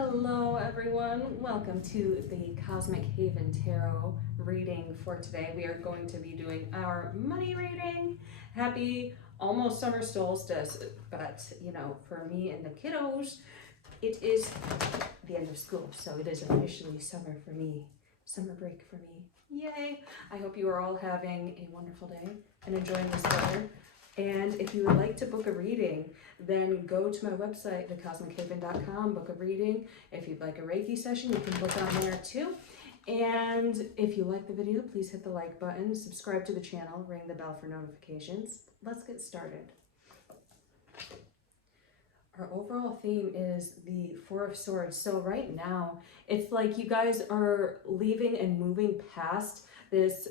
Hello everyone, welcome to the Cosmic Haven Tarot reading for today. We are going to be doing our money reading. Happy almost summer solstice, but you know, for me and the kiddos, it is the end of school, so it is officially summer for me, summer break for me. Yay! I hope you are all having a wonderful day and enjoying this weather. And if you would like to book a reading, then go to my website, thecosmichaven.com, book a reading. If you'd like a Reiki session, you can book on there too. And if you like the video, please hit the like button, subscribe to the channel, ring the bell for notifications. Let's get started. Our overall theme is the Four of Swords. So right now, it's like you guys are leaving and moving past this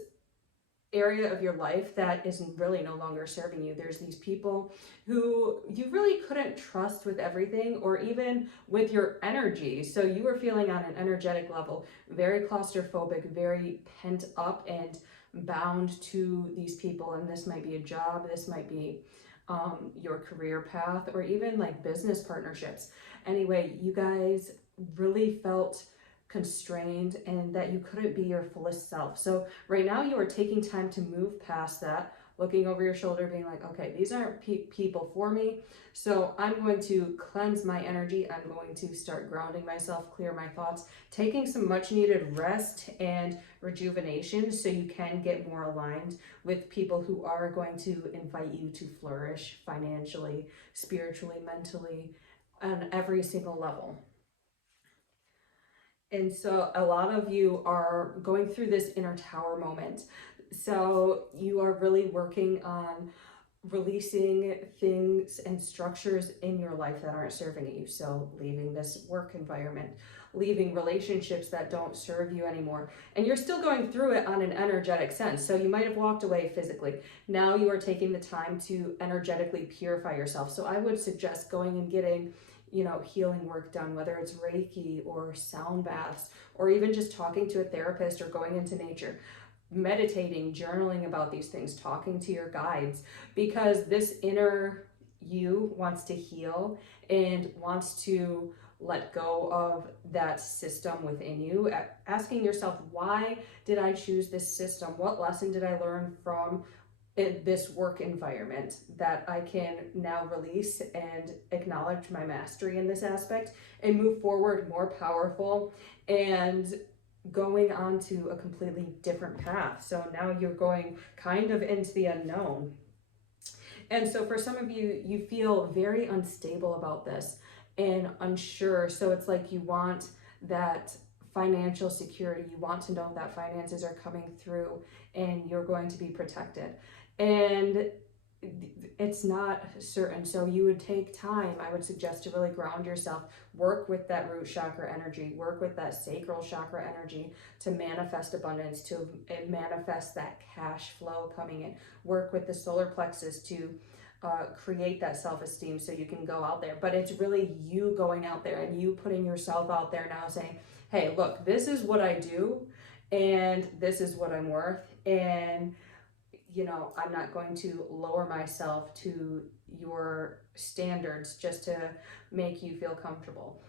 area of your life that is really no longer serving you. There's these people who you really couldn't trust with everything or even with your energy. So you were feeling on an energetic level, very claustrophobic, very pent up and bound to these people. And this might be a job, this might be your career path, or even like business partnerships. Anyway, you guys really felt constrained and that you couldn't be your fullest self. So right now you are taking time to move past that, looking over your shoulder, being like, okay, these aren't people for me. So I'm going to cleanse my energy. I'm going to start grounding myself, clear my thoughts, taking some much needed rest and rejuvenation so you can get more aligned with people who are going to invite you to flourish financially, spiritually, mentally, on every single level. And so a lot of you are going through this inner tower moment. So you are really working on releasing things and structures in your life that aren't serving you. So leaving this work environment, leaving relationships that don't serve you anymore. And you're still going through it on an energetic sense. So you might have walked away physically. Now you are taking the time to energetically purify yourself. So I would suggest going and getting healing work done, whether it's Reiki or sound baths, or even just talking to a therapist or going into nature, meditating, journaling about these things, talking to your guides, because this inner you wants to heal and wants to let go of that system within you, asking yourself, why did I choose this system? What lesson did I learn from this work environment that I can now release and acknowledge my mastery in this aspect and move forward more powerful and going on to a completely different path. So now you're going kind of into the unknown. And so for some of you, you feel very unstable about this and unsure. So it's like you want that financial security. You want to know that finances are coming through and you're going to be protected. And it's not certain. So you would take time, I would suggest, to really ground yourself, work with that root chakra energy, work with that sacral chakra energy to manifest abundance, to manifest that cash flow coming in, work with the solar plexus to create that self-esteem so you can go out there. But it's really you going out there and you putting yourself out there now saying, hey, look, this is what I do and this is what I'm worth. And I'm not going to lower myself to your standards just to make you feel comfortable.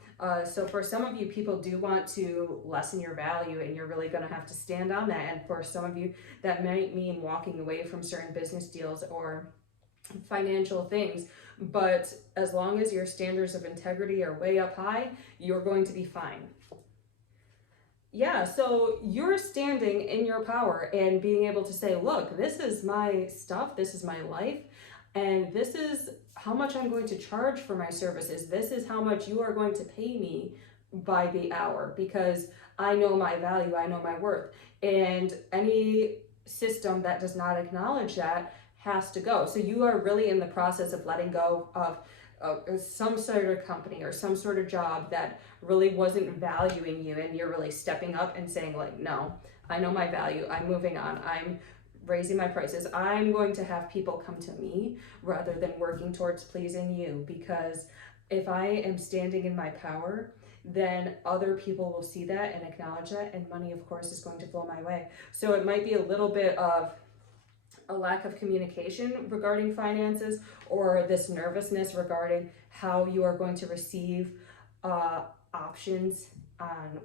So for some of you, people do want to lessen your value and you're really going to have to stand on that. And for some of you, that might mean walking away from certain business deals or financial things. But as long as your standards of integrity are way up high, you're going to be fine. Yeah, so you're standing in your power and being able to say, look, this is my stuff, this is my life, and this is how much I'm going to charge for my services. This is how much you are going to pay me by the hour, because I know my value, I know my worth. And any system that does not acknowledge that has to go. So you are really in the process of letting go of some sort of company or some sort of job that really wasn't valuing you, and you're really stepping up and saying, like, no, I know my value, I'm moving on, I'm raising my prices, I'm going to have people come to me rather than working towards pleasing you, because if I am standing in my power, then other people will see that and acknowledge that, and money, of course, is going to flow my way. So it might be a little bit of a lack of communication regarding finances, or this nervousness regarding how you are going to receive options on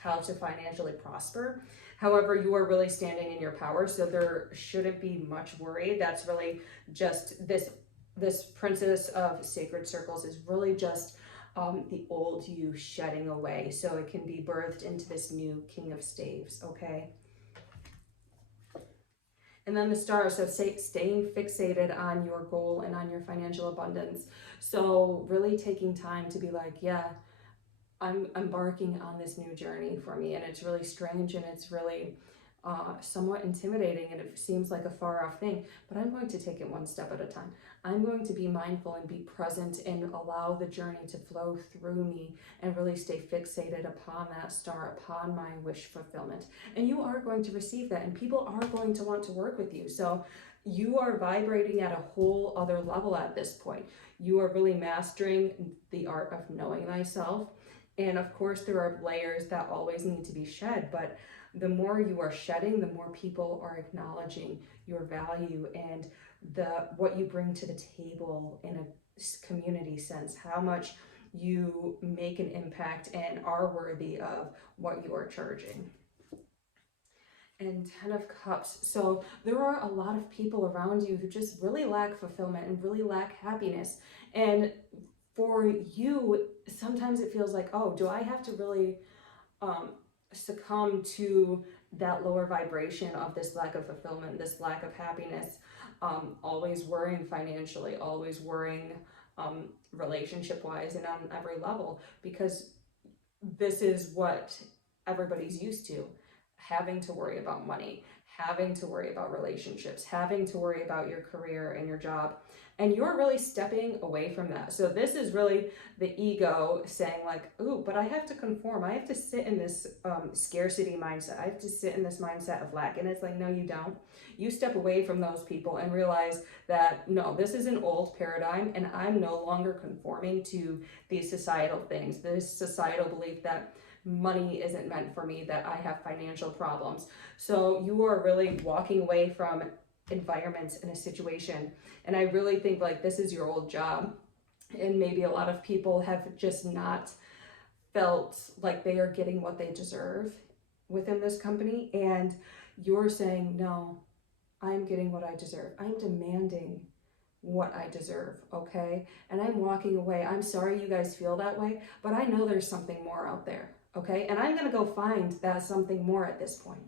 how to financially prosper. However, you are really standing in your power, so there shouldn't be much worry. That's really just this Princess of Sacred Circles is really just the old you shedding away, so it can be birthed into this new King of Staves, okay? And then the Star, so staying fixated on your goal and on your financial abundance. So really taking time to be like, yeah, I'm embarking on this new journey for me, and it's really strange, and it's really somewhat intimidating, and it seems like a far off thing, but I'm going to take it one step at a time. I'm going to be mindful and be present and allow the journey to flow through me and really stay fixated upon that star, upon my wish fulfillment. And you are going to receive that, and people are going to want to work with you. So you are vibrating at a whole other level at this point. You are really mastering the art of knowing thyself. And of course, there are layers that always need to be shed, but the more you are shedding, the more people are acknowledging your value and what you bring to the table in a community sense, how much you make an impact and are worthy of what you are charging. And 10 of Cups. So there are a lot of people around you who just really lack fulfillment and really lack happiness. And for you, sometimes it feels like, oh, do I have to really succumb to that lower vibration of this lack of fulfillment, this lack of happiness, always worrying financially, always worrying relationship-wise and on every level, because this is what everybody's used to, having to worry about money, having to worry about relationships, having to worry about your career and your job. And you're really stepping away from that. So this is really the ego saying like, ooh, but I have to conform. I have to sit in this scarcity mindset. I have to sit in this mindset of lack. And it's like, no, you don't. You step away from those people and realize that, no, this is an old paradigm and I'm no longer conforming to these societal things, this societal belief that money isn't meant for me, that I have financial problems. So you are really walking away from environments in a situation. And I really think like this is your old job. And maybe a lot of people have just not felt like they are getting what they deserve within this company. And you're saying, no, I'm getting what I deserve. I'm demanding what I deserve, okay? And I'm walking away. I'm sorry you guys feel that way, but I know there's something more out there, okay? And I'm gonna go find that something more at this point.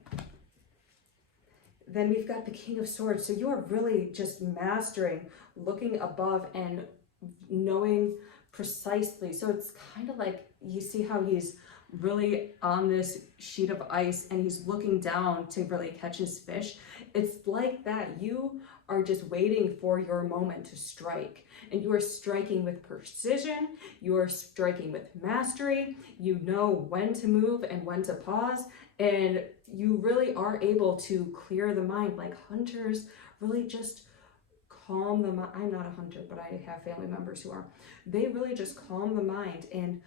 Then we've got the King of Swords. So you are really just mastering, looking above and knowing precisely. So it's kind of like, you see how he's really on this sheet of ice and he's looking down to really catch his fish. It's like that. You are just waiting for your moment to strike, and you are striking with precision. You are striking with mastery. You know when to move and when to pause, and you really are able to clear the mind. Like hunters really just calm the mind. I'm not a hunter, but I have family members who are. They really just calm the mind and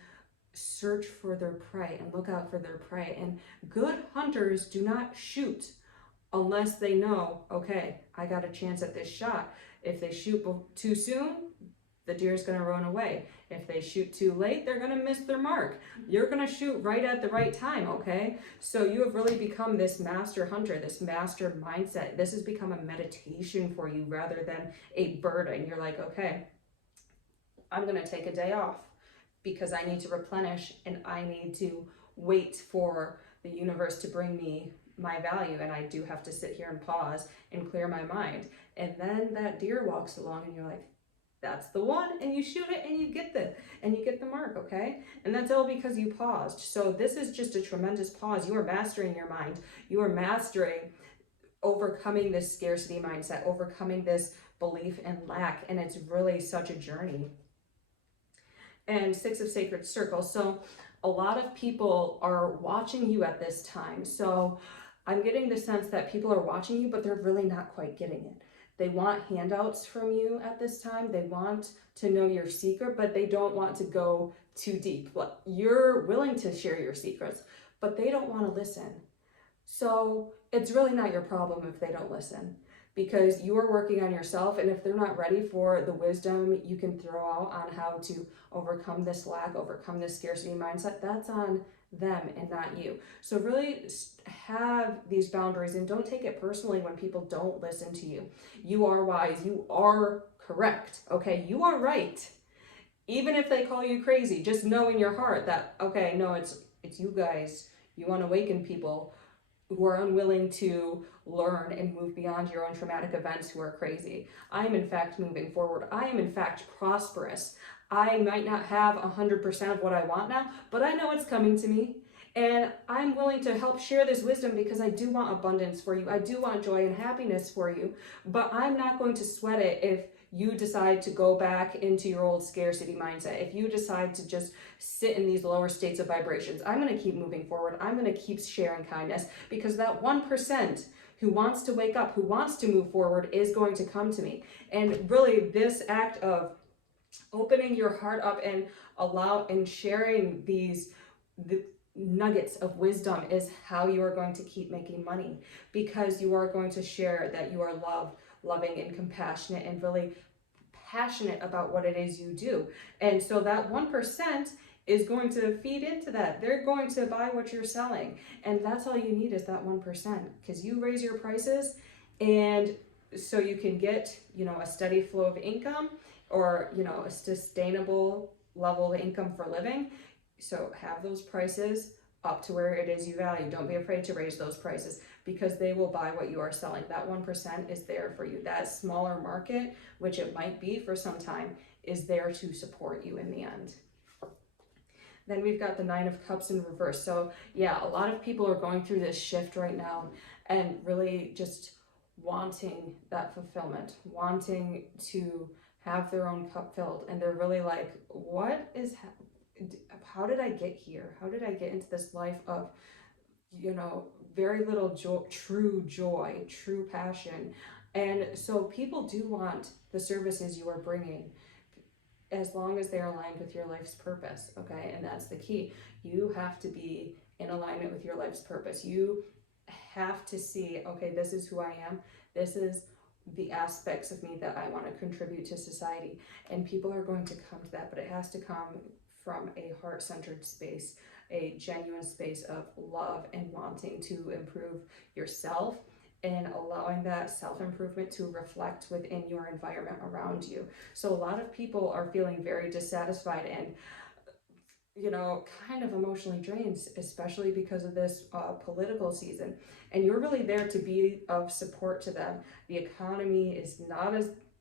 search for their prey and look out for their prey. And good hunters do not shoot unless they know, okay, I got a chance at this shot. If they shoot too soon, the deer's gonna run away. If they shoot too late, they're gonna miss their mark. You're gonna shoot right at the right time, okay? So you have really become this master hunter, this master mindset. This has become a meditation for you rather than a burden. You're like, okay, I'm gonna take a day off because I need to replenish and I need to wait for the universe to bring me my value, and I do have to sit here and pause and clear my mind. And then that deer walks along and you're like, that's the one, and you shoot it and you get the mark, okay? And that's all because you paused. So this is just a tremendous pause. You are mastering your mind. You are mastering overcoming this scarcity mindset, overcoming this belief in lack, and it's really such a journey. And 6 of Sacred Circles. So a lot of people are watching you at this time. So I'm getting the sense that people are watching you, but they're really not quite getting it. They want handouts from you at this time. They want to know your secret, but they don't want to go too deep. You're willing to share your secrets, but they don't want to listen. So it's really not your problem if they don't listen, because you are working on yourself. And if they're not ready for the wisdom you can throw out on how to overcome this lack, overcome this scarcity mindset, that's on them and not you. So really have these boundaries and don't take it personally when people don't listen to you. You are wise, you are correct, okay? You are right. Even if they call you crazy, just know in your heart that, okay, no, it's you guys. You want to awaken people who are unwilling to learn and move beyond your own traumatic events, who are crazy. I am in fact moving forward. I am in fact prosperous. I might not have 100% of what I want now, but I know it's coming to me. And I'm willing to help share this wisdom because I do want abundance for you. I do want joy and happiness for you. But I'm not going to sweat it if you decide to go back into your old scarcity mindset. If you decide to just sit in these lower states of vibrations, I'm going to keep moving forward. I'm going to keep sharing kindness, because that 1% who wants to wake up, who wants to move forward, is going to come to me. And really, this act of opening your heart up and sharing the nuggets of wisdom is how you are going to keep making money, because you are going to share that you are loving and compassionate and really passionate about what it is you do. And so that 1% is going to feed into that. They're going to buy what you're selling. And that's all you need, is that 1%, because you raise your prices, and so you can get, a steady flow of income, or, a sustainable level of income for living. So have those prices up to where it is you value. Don't be afraid to raise those prices, because they will buy what you are selling. That 1% is there for you. That smaller market, which it might be for some time, is there to support you in the end. Then we've got the 9 of Cups in reverse. So yeah, a lot of people are going through this shift right now and really just wanting that fulfillment, wanting to have their own cup filled. And they're really like, how did I get here? How did I get into this life of, very little true joy, true passion? And so people do want the services you are bringing, as long as they're aligned with your life's purpose, okay? And that's the key. You have to be in alignment with your life's purpose. You have to see, okay, this is who I am. This is the aspects of me that I want to contribute to society. And people are going to come to that, but it has to come from a heart-centered space, a genuine space of love and wanting to improve yourself, and allowing that self-improvement to reflect within your environment around you. So a lot of people are feeling very dissatisfied and kind of emotionally drained, especially because of this political season. And you're really there to be of support to them. The economy is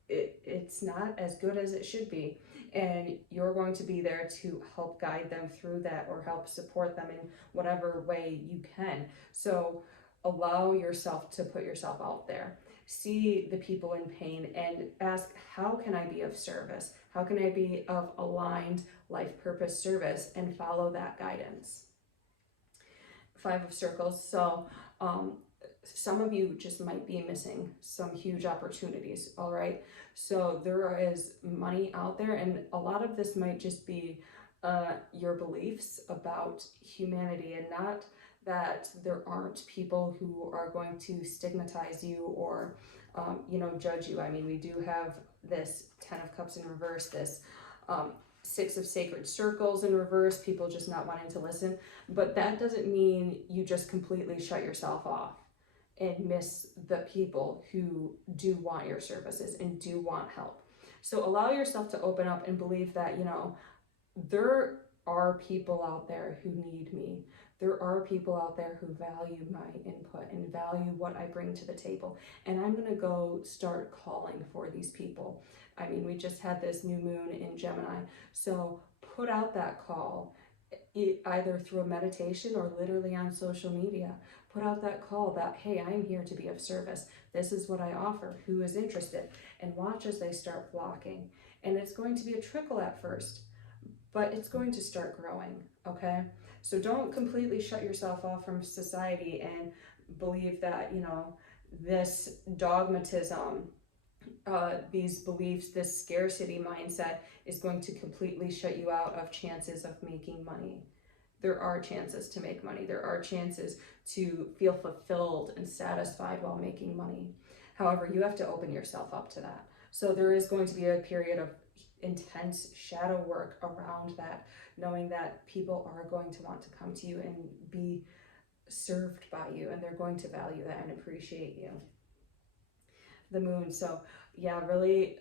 it's not as good as it should be. And you're going to be there to help guide them through that, or help support them in whatever way you can. So allow yourself to put yourself out there. See the people in pain and ask, how can I be of service? How can I be of aligned life purpose service, and follow that guidance? 5 of Circles. So some of you just might be missing some huge opportunities, all right? So there is money out there, and a lot of this might just be your beliefs about humanity, and not that there aren't people who are going to stigmatize you or judge you. I mean, we do have this 10 of Cups in reverse, this 6 of Sacred Circles in reverse, people just not wanting to listen. But that doesn't mean you just completely shut yourself off and miss the people who do want your services and do want help. So allow yourself to open up and believe that, there are people out there who need me. There are people out there who value my input and value what I bring to the table. And I'm going to go start calling for these people. I mean, we just had this new moon in Gemini. So put out that call, either through a meditation or literally on social media. Put out that call that, hey, I am here to be of service. This is what I offer. Who is interested? And watch as they start flocking. And it's going to be a trickle at first, but it's going to start growing, okay? So don't completely shut yourself off from society and believe that, this dogmatism, these beliefs, this scarcity mindset is going to completely shut you out of chances of making money. There are chances to make money. There are chances to feel fulfilled and satisfied while making money. However, you have to open yourself up to that. So there is going to be a period of intense shadow work around that, knowing that people are going to want to come to you and be served by you, and they're going to value that and appreciate you. The moon, so yeah, really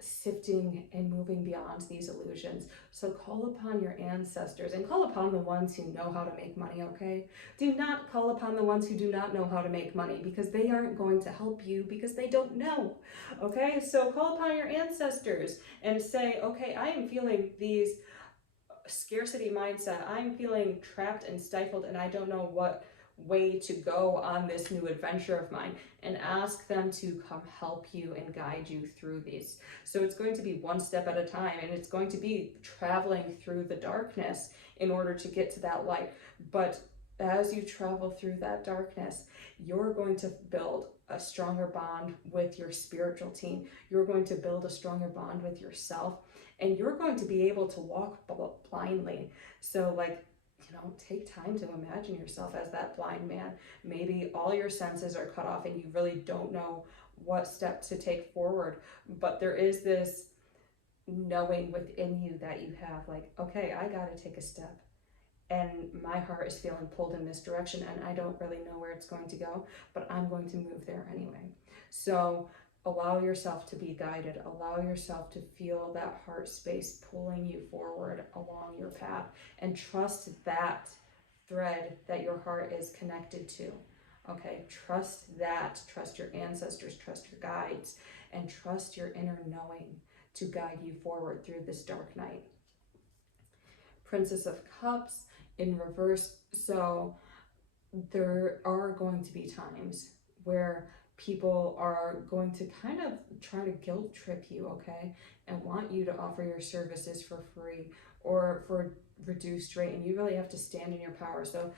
sifting and moving beyond these illusions. So call upon your ancestors and call upon the ones who know how to make money, okay? Do not call upon the ones who do not know how to make money, because they aren't going to help you because they don't know, okay? So call upon your ancestors and say, okay, I am feeling these scarcity mindset. I'm feeling trapped and stifled, and I don't know what way to go on this new adventure of mine, and ask them to come help you and guide you through these. So it's going to be one step at a time, and it's going to be traveling through the darkness in order to get to that light. But as you travel through that darkness, you're going to build a stronger bond with your spiritual team. You're going to build a stronger bond with yourself, and you're going to be able to walk blindly. So like, take time to imagine yourself as that blind man. Maybe all your senses are cut off and you really don't know what step to take forward, but there is this knowing within you that you have, like, okay, I gotta take a step, and my heart is feeling pulled in this direction, and I don't really know where it's going to go, but I'm going to move there anyway. So allow yourself to be guided. Allow yourself to feel that heart space pulling you forward along your path, and trust that thread that your heart is connected to. Okay, trust that. Trust your ancestors, trust your guides, and trust your inner knowing to guide you forward through this dark night. Princess of Cups in reverse. So there are going to be times where people are going to kind of try to guilt trip you, okay, and want you to offer your services for free or for reduced rate, and you really have to stand in your power. So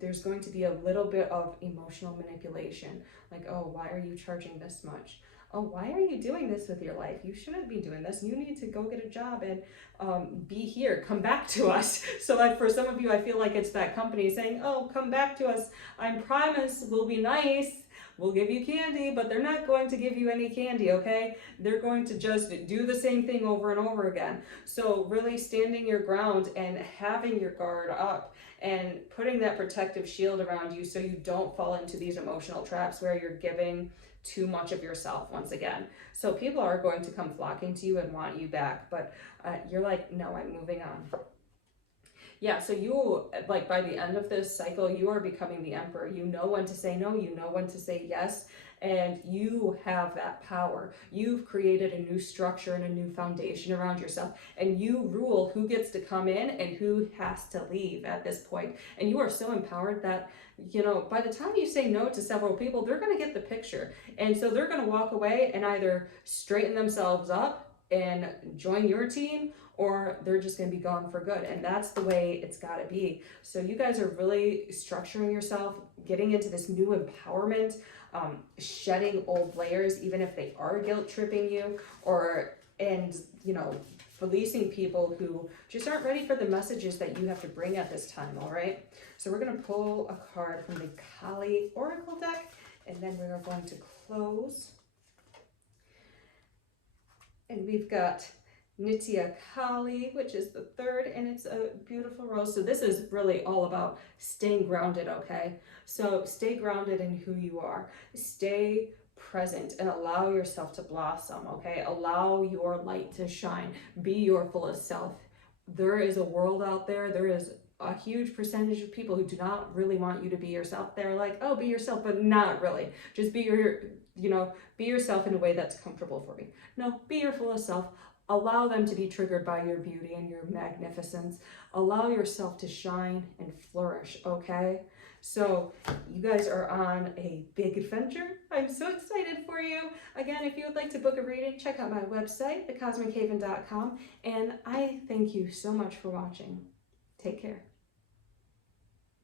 there's going to be a little bit of emotional manipulation, like, oh, why are you charging this much? Oh, why are you doing this with your life? You shouldn't be doing this. You need to go get a job and be here. Come back to us. So like for some of you, I feel like it's that company saying, oh, come back to us. I promise we'll be nice. We'll give you candy, but they're not going to give you any candy, okay? They're going to just do the same thing over and over again. So really standing your ground and having your guard up and putting that protective shield around you so you don't fall into these emotional traps where you're giving too much of yourself once again. So people are going to come flocking to you and want you back, but you're like, no, I'm moving on. Yeah, so you, like by the end of this cycle, you are becoming the emperor. You know when to say no, you know when to say yes, and you have that power. You've created a new structure and a new foundation around yourself, and you rule who gets to come in and who has to leave at this point. And you are so empowered that, by the time you say no to several people, they're going to get the picture. And so they're going to walk away and either straighten themselves up and join your team, or they're just going to be gone for good. And that's the way it's got to be. So you guys are really structuring yourself, getting into this new empowerment, shedding old layers, even if they are guilt tripping you, and releasing people who just aren't ready for the messages that you have to bring at this time. All right. So we're going to pull a card from the Kali Oracle deck, and then we are going to close. And we've got Nitya Kali, which is the third, and it's a beautiful rose. So this is really all about staying grounded, okay? So stay grounded in who you are. Stay present and allow yourself to blossom, okay? Allow your light to shine. Be your fullest self. There is a world out there. There is a huge percentage of people who do not really want you to be yourself. They're like, oh, be yourself, but not really. Just be be yourself in a way that's comfortable for you. No, be your fullest self. Allow them to be triggered by your beauty and your magnificence. Allow yourself to shine and flourish, okay? So you guys are on a big adventure. I'm so excited for you. Again, if you would like to book a reading, check out my website, thecosmichaven.com. And I thank you so much for watching. Take care.